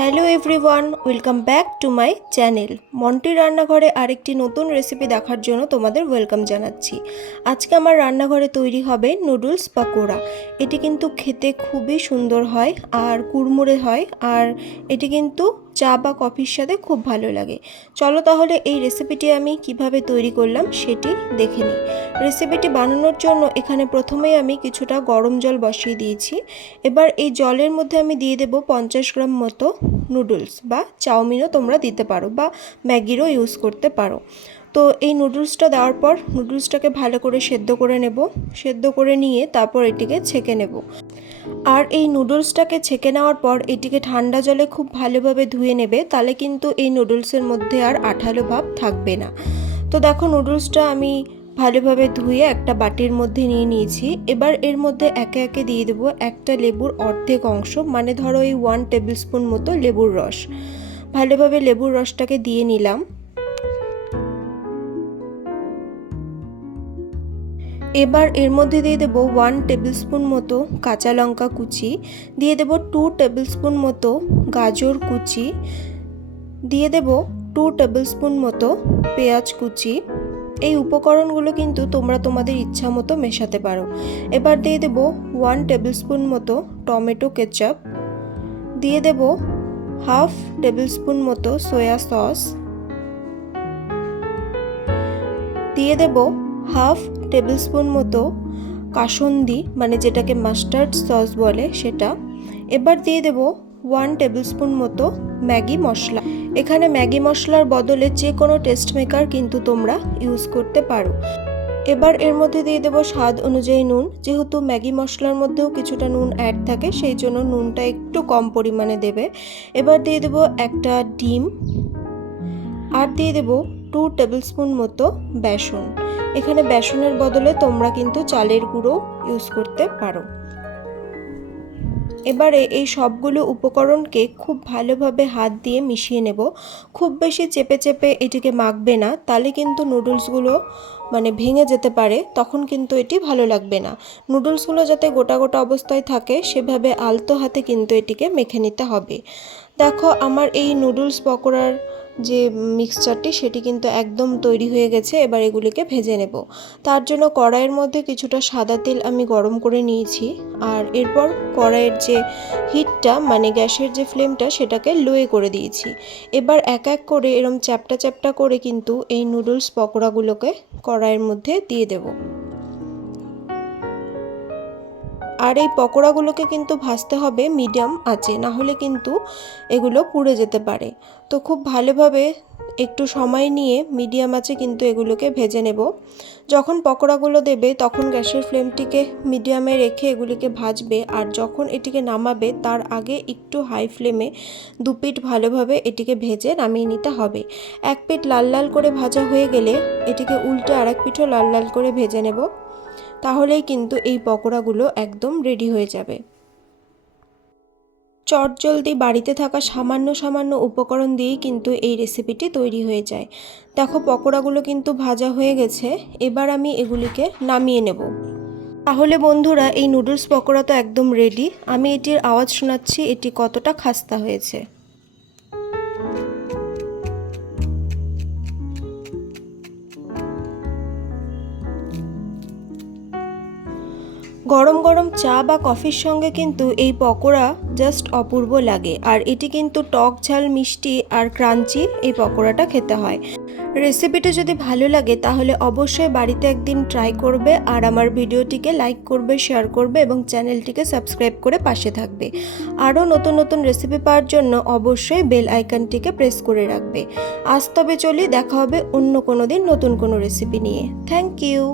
Hello everyone, welcome back to my channel. Monti রান্নাঘরে আরেকটি নতুন রেসিপি দেখার জন্য তোমাদের ওয়েলকাম জানাচ্ছি। আজকে আমার রান্নাঘরে তৈরি হবে নুডলস পাকোড়া। এটি কিন্তু খেতে খুবই সুন্দর হয় আর কুড়মুড়ে হয়, আর এটি কিন্তু চা বা কফির সাথে খুব ভালো লাগে। চলো তাহলে এই রেসিপিটি আমি কিভাবে তৈরি করলাম সেটি দেখে নিই। রেসিপিটি বানানোর জন্য এখানে প্রথমেই আমি কিছুটা গরম জল বসিয়ে দিয়েছি। এবার এই জলের মধ্যে আমি দিয়ে দেব 50 গ্রাম মতো নুডলস, বা চাউমিনও তোমরা দিতে পারো, বা ম্যাগিরও ইউজ করতে পারো। তো এই নুডলসটা দেওয়ার পর নুডলসটাকে ভালো করে সেদ্ধ করে নেব। সেদ্ধ করে নিয়ে তারপর এটিকে ছেঁকে নেব। আর এই নুডলসটাকে ছেঁকে নেওয়ার পর এটিকে ঠান্ডা জলে খুব ভালোভাবে ধুয়ে নেবে, তাহলে কিন্তু এই নুডলসের মধ্যে আর আঠালো ভাব থাকবে না। তো দেখো, নুডলসটা আমি ভালোভাবে ধুয়ে একটা বাটির মধ্যে নিয়ে নিয়েছি। এবার এর মধ্যে একে একে দিয়ে দেবো একটা লেবুর অর্ধেক অংশ, মানে ধরো এই 1 টেবিল স্পুন মতো লেবুর রস। ভালোভাবে লেবুর রসটাকে দিয়ে নিলাম। এবার এর মধ্যে দিয়ে দেবো 1 টেবিল স্পুন মতো কাঁচা লঙ্কা কুচি, দিয়ে দেবো 2 টেবিল স্পুন মতো গাজর কুচি, দিয়ে দেবো 2 টেবিল স্পুন মতো পেঁয়াজ কুচি। এই উপকরণগুলো কিন্তু তোমরা তোমাদের ইচ্ছা মতো মেশাতে পারো। এবার দিয়ে দেবো 1 টেবিল স্পুন মতো টমেটো কেচাপ, দিয়ে দেবো হাফ টেবিল স্পুন মতো সয়া সস, দিয়ে দেবো হাফ টেবিল স্পুন মতো কাসুন্দি, মানে যেটাকে মাস্টার্ড সস বলে সেটা। এবার দিয়ে দেবো 1 টেবিল স্পুন মতো ম্যাগি মশলা। এখানে ম্যাগি মশলার বদলে যে কোনো টেস্ট মেকার কিন্তু তোমরা ইউজ করতে পারো। এবার এর মধ্যে দিয়ে দেবো স্বাদ অনুযায়ী নুন। যেহেতু ম্যাগি মশলার মধ্যেও কিছুটা নুন অ্যাড থাকে, সেই জন্য নুনটা একটু কম পরিমাণে দেবে। এবার দিয়ে দেবো একটা ডিম, আর দিয়ে দেবো 2 টেবিল স্পুন মতো বেসন। এখানে বেসনের বদলে তোমরা কিন্তু চালের গুঁড়ো ইউজ করতে পারো। এবারে এই সবগুলো উপকরণকে খুব ভালোভাবে হাত দিয়ে মিশিয়ে নেব। খুব বেশি চেপে চেপে এটিকে মাখবে না, তাহলে কিন্তু নুডলসগুলো ভেঙে যেতে পারে, তখন কিন্তু এটি ভালো লাগবে না। নুডলসগুলো যাতে গোটা গোটা অবস্থায় থাকে সেভাবে আলতো হাতে কিন্তু এটিকে মেখে নিতে হবে। দেখো, আমার এই নুডলস পকোড়ার যে মিক্সচারটি সেটি কিন্তু একদম তৈরি হয়ে গেছে। এবার এগুলিকে ভেজে নেব। তার জন্য কড়াইয়ের মধ্যে কিছুটা সাদা তেল আমি গরম করে নিয়েছি, আর এরপর কড়াইয়ের যে হিটটা, গ্যাসের যে ফ্লেমটা, সেটাকে লোয়ে করে দিয়েছি। এবার এক এক করে এরম চ্যাপটা চ্যাপটা করে কিন্তু এই নুডলস পকোড়াগুলোকে কড়াইয়ের মধ্যে দিয়ে দেব। আর এই পকোড়াগুলোকে কিন্তু ভাজতে হবে মিডিয়াম আঁচে, না হলে কিন্তু এগুলো পুড়ে যেতে পারে। তো খুব ভালোভাবে একটু সময় নিয়ে মিডিয়াম আঁচে কিন্তু এগুলোকে ভেজে নেব। যখন পকোড়াগুলো দেবে তখন গ্যাসের ফ্লেমটিকে মিডিয়ামে রেখে এগুলিকে ভাজবে, আর যখন এটিকে নামাবে তার আগে একটু হাই ফ্লেমে 2 পিঠ ভালোভাবে এটিকে ভেজে নামিয়ে নিতে হবে। এক পিঠ লাল লাল করে ভাজা হয়ে গেলে এটিকে উল্টে আরেক পিঠও লাল লাল করে ভেজে নেব। তাহলেই কিন্তু এই পকোড়াগুলো একদম রেডি হয়ে যাবে। চটজলদি বাড়িতে থাকা সামান্য সামান্য উপকরণ দিয়েই কিন্তু এই রেসিপিটি তৈরি হয়ে যায়। দেখো, পকোড়াগুলো কিন্তু ভাজা হয়ে গেছে। এবার আমি এগুলিকে নামিয়ে নেব। তাহলে বন্ধুরা, এই নুডলস পকোড়া তো একদম রেডি। আমি এটির আওয়াজ শোনাচ্ছি এটি কতটা খাস্তা হয়েছে। গরম গরম চা বা কফির সঙ্গে কিন্তু এই পকোড়া জাস্ট অপূর্ব লাগে। আর এটি কিন্তু টক ঝাল মিষ্টি আর ক্রাঞ্চি এই পকোড়াটা খেতে হয়। রেসিপিটা যদি ভালো লাগে তাহলে অবশ্যই বাড়িতে একদিন ট্রাই করবে, আর আমার ভিডিওটিকে লাইক করবে, শেয়ার করবে এবং চ্যানেলটিকে সাবস্ক্রাইব করে পাশে থাকবে। আরও নতুন নতুন রেসিপি পাওয়ার জন্য অবশ্যই বেল আইকনটিকে প্রেস করে রাখবে। আজ তবে চলি, দেখা হবে অন্য কোনো দিন নতুন কোনো রেসিপি নিয়ে। Thank you.